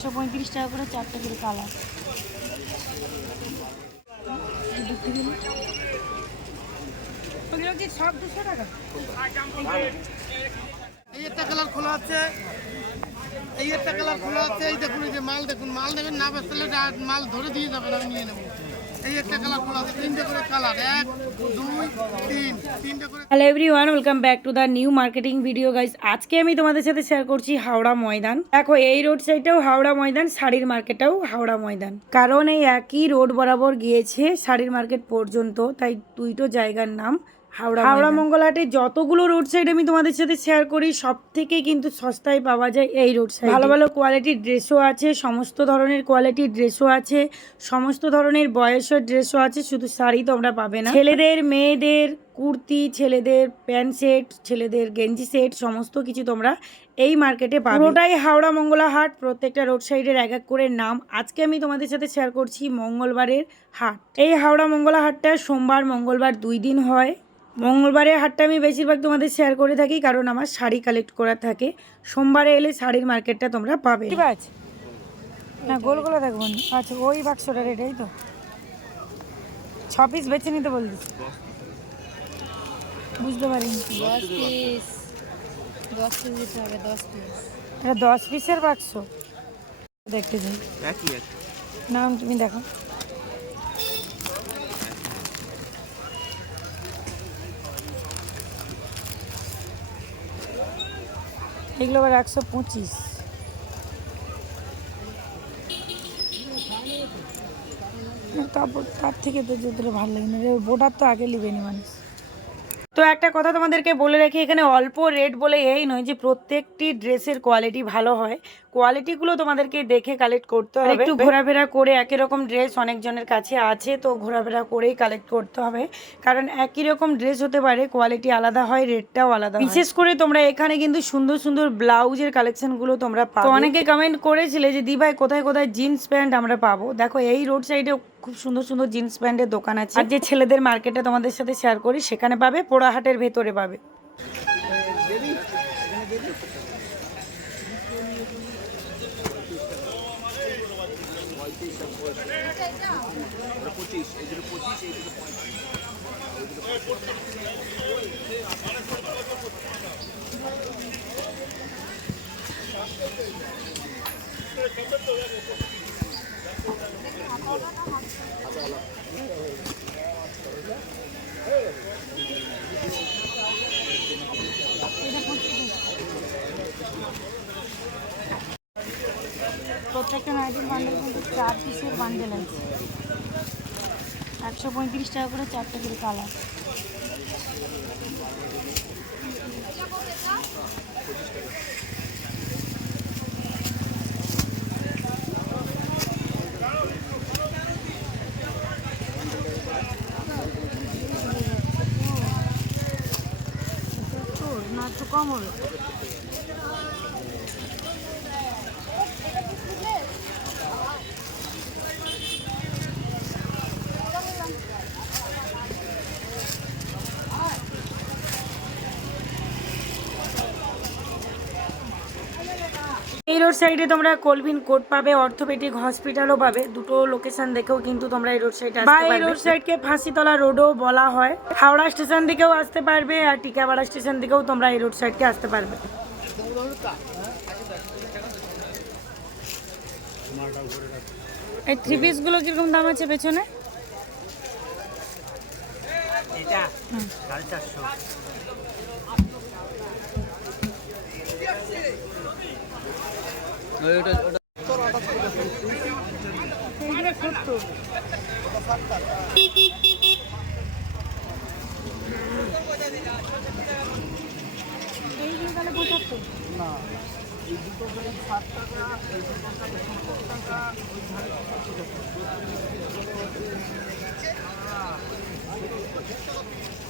একশো পঁয়ত্রিশ টাকা করে চারটে করে কালার। এই একটা কালার খোলা আছে। এই একটা কালার খোলা আছে। এই দেখুন এই যে মাল দেখুন মাল নেবেন না বেসলে মাল ধরে দিয়ে যাবেন আমি নিয়ে নেব। এই একটা কালার খোলা আছে, তিনটে করে কালার, এক, দুই, তিন, তিনটে করে hello everyone welcome back to the new marketing video guys আজকে আমি তোমাদের সাথে শেয়ার করছি হাওড়া ময়দান। দেখো, এই রোড সাইডটাও হাওড়া ময়দান, শাড়ির মার্কেটটাও হাওড়া ময়দান। কারণ এই একই রোড বরাবর গিয়েছে শাড়ির মার্কেট পর্যন্ত, তাই দুইটো জায়গার নাম হাওড়া হাওড়া মঙ্গলহাটে যতগুলো রোড সাইড আমি তোমাদের সাথে শেয়ার করি সব থেকে কিন্তু সস্তায় পাওয়া যায় এই রোড সাইড ভালো ভালো কোয়ালিটির ড্রেসও আছে সমস্ত ধরনের কোয়ালিটির ড্রেসও আছে সমস্ত ধরনের বয়সের ড্রেসও আছে শুধু শাড়ি তোমরা পাবে না। ছেলেদের মেয়েদের কুর্তি ছেলেদের প্যান্ট সেট ছেলেদের গেঞ্জি সেট সমস্ত কিছু তোমরা এই মার্কেটে পাবে। পুরোটাই হাওড়া মঙ্গলা হাট প্রত্যেকটা রোড সাইডের এক এক করে নাম। আজকে আমি তোমাদের সাথে শেয়ার করছি মঙ্গলবারের হাট। এই হাওড়া মঙ্গলা হাটটা সোমবার মঙ্গলবার দুই দিন হয়। মঙ্গলবারের হাটটা আমি বেশিরভাগ তোমাদের শেয়ার করে থাকি কারণ আমার শাড়ি কালেক্ট করা থাকে। সোমবারে এলে শাড়ির মার্কেটটা তোমরা পাবে। ঠিক আছে না গোল গোলা দেখব না আচ্ছা ওই বাক্সটা রেট এই তো। ছ পিস বেছে নিতে বলছিস বুঝতে পারিনি। দশ পিস দশ পিস দিতে হবে দশ পিস এটা দশ পিসের বাক্স। দেখতে একই। নাম তুমি দেখো। এগুলো আবার একশো পঁচিশ। তারপর তার থেকে তো যেতে ভালো লাগে না। বোটার তো আগে নেবেনি মানুষ। তো একটা কথা তোমাদেরকে বলে রাখি এখানে অল্প রেট বলে এই নয় যে প্রত্যেকটি ড্রেসের কোয়ালিটি ভালো হয়। কোয়ালিটিগুলো তোমাদেরকে দেখে কালেক্ট করতে হবে। একটু ঘোরাফেরা করে একই রকম ড্রেস অনেকজনের কাছে আছে তো ঘোরাফেরা করেই কালেক্ট করতে হবে। কারণ একই রকম ড্রেস হতে পারে কোয়ালিটি আলাদা হয় রেটটাও আলাদা বিশেষ করে তোমরা এখানে কিন্তু সুন্দর সুন্দর ব্লাউজের কালেকশনগুলো তোমরা পাবে। তো অনেকে কমেন্ট করেছিলে যে দি ভাই কোথায় কোথায় জিন্স প্যান্ট আমরা পাবো? দেখো এই রোড সাইডে খুব সুন্দর সুন্দর জিন্স প্যান্টের দোকান আছে। আর যে ছেলেদের মার্কেটে তোমাদের সাথে শেয়ার করি, সেখানে পাবে, পোড়াহাটের ভেতরে পাবে। প্রত্যেকটা নাইটির বান্ডেল কিন্তু চার পিসের বান্ডেল আছে। একশো পঁয়ত্রিশ টাকা করে চারটে করে কালার না, একটু কম হবে। এই রোড সাইডে তোমরা কোলভিন কোর্ট পাবে অর্থোপেডিক হসপিটালও পাবে। দুটো লোকেশন দেখেও কিন্তু তোমরা এই রোড সাইডে আসতে পারবে এই রোড সাইডকে ফাঁসিতলা রোডও বলা হয়। হাওড়া স্টেশন দিকেও আসতে পারবে আর টিকাপাড়া স্টেশন দিকেও তোমরা এই রোড সাইডকে আসতে পারবে। এই থ্রি পিসগুলো কীরকম দাম আছে পেছনে? এটা সাড়ে চারশো। এইগুলো তাহলে পঁচাত্তর এই দুটো কি একই বান্ডেল আছে এই নাইটি ওই নাইটি এক নাকি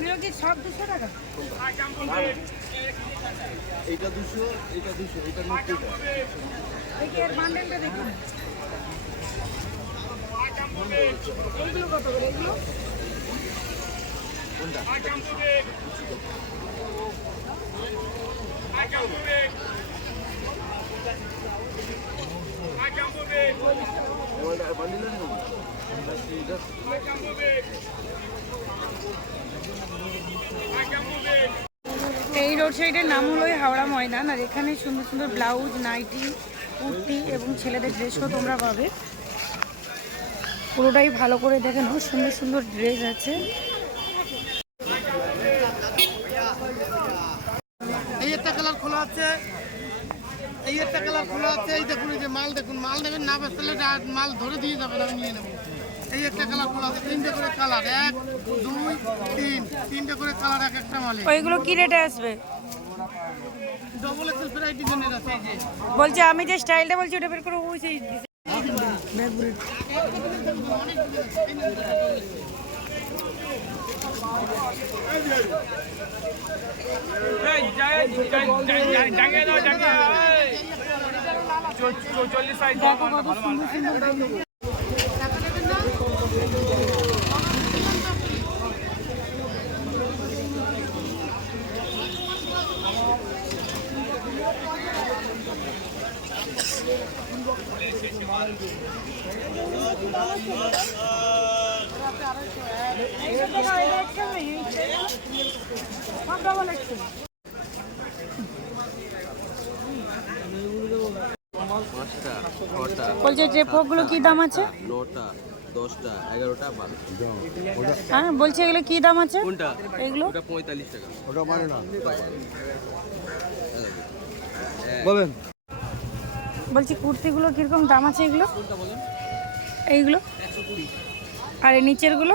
আলাদা বলছি সব দুশো টাকা? এইটা দুশো এটা দুশো এটা নব্বই টাকা। এর বান্ডেলটা দেখুন এইগুলো কত করে? এগুলো? এই রোড সাইডের নাম হলো হাওড়া ময়দান, আর এখানে সুন্দর সুন্দর ব্লাউজ নাইটি কুর্তি এবং ছেলেদের ড্রেসও তোমরা পাবে। পুরোটাই ভালো করে দেখে নাও, সুন্দর সুন্দর ড্রেস আছে। এই একটা কালার খোলা আছে। এই একটা কালার খোলা আছে। এই দেখুন, এই যে মাল দেখুন, মাল নেবেন না বেচলে মাল ধরে দিয়ে যাবেন, আমি নিয়ে নেব। এই একটা কালার খোলা আছে তিনটে করে কালার এক দুই তিন তিনটে করে কালার এক একটা মালে ওইগুলো কি রেটে আসবে ডবল এক্সেল ফ্রাই ডিজাইনের আছে এই যে বলছে আমি যে স্টাইলটা বলছি ওটা বের করে ওই সেই দেখো বলছে যে ফোকগুলো কি দাম আছে? নটা দশটা এগারোটা বারোটা। হ্যাঁ বলছে এগুলো কি দাম আছে? কোনটা? এগুলো? পঁয়তাল্লিশ টাকা। ওটা মানে না। বলেন। বলছি কুর্তিগুলো কীরকম দাম আছে এগুলো? এইগুলো? আর এই নিচেরগুলো?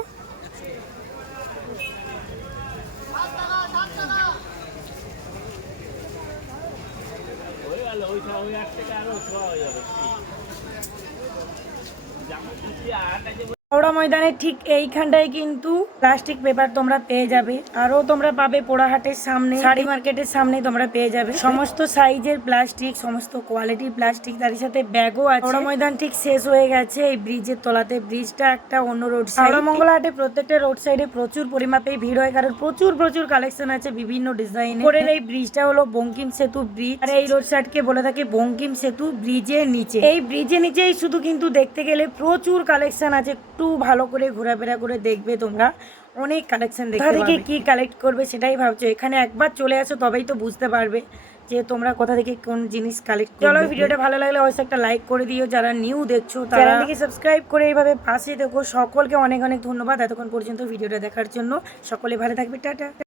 হাওড়া ময়দানের ঠিক এইখানটায় কিন্তু প্লাস্টিক পেপার তোমরা পেয়ে যাবে। আরও তোমরা পাবে পোড়াহাটের সামনে শাড়ি মার্কেটের সামনে তোমরা পেয়ে যাবে। সমস্ত সাইজের প্লাস্টিক সমস্ত কোয়ালিটির প্লাস্টিক তার সাথে ব্যাগও আছে। হাওড়া ময়দান ঠিক শেষ হয়ে গেছে এই ব্রিজের তলাতে ব্রিজটা একটা অন্য রোড মঙ্গলহাটে প্রত্যেকটা রোড সাইডে প্রচুর পরিমাপে ভিড় হয় কারণ প্রচুর প্রচুর কালেকশন আছে বিভিন্ন ডিজাইন পরের এই ব্রিজটা হলো বঙ্কিম সেতু ব্রিজ আর এই রোড সাইডকে বলে থাকে বঙ্কিম সেতু ব্রিজের নিচে। এই ব্রিজের নিচেই শুধু কিন্তু দেখতে গেলে প্রচুর কালেকশন আছে একটু ভালো করে ঘোরাফেরা করে দেখবে তোমরা। অনেক কালেকশন দেখতে থেকে কি কালেক্ট করবে সেটাই ভাবছ? এখানে একবার চলে আসো তবেই তো বুঝতে পারবে যে তোমরা কোথা থেকে কোন জিনিস কালেক্ট চলো ভিডিওটা ভালো লাগলে অবশ্যই একটা লাইক করে দিও। যারা নিউ দেখছ তারা থেকে সাবস্ক্রাইব করে এইভাবে পাশে দেখো সকলকে অনেক অনেক ধন্যবাদ এতক্ষণ পর্যন্ত ভিডিওটা দেখার জন্য। সকলে ভালো থাকবে টাটা।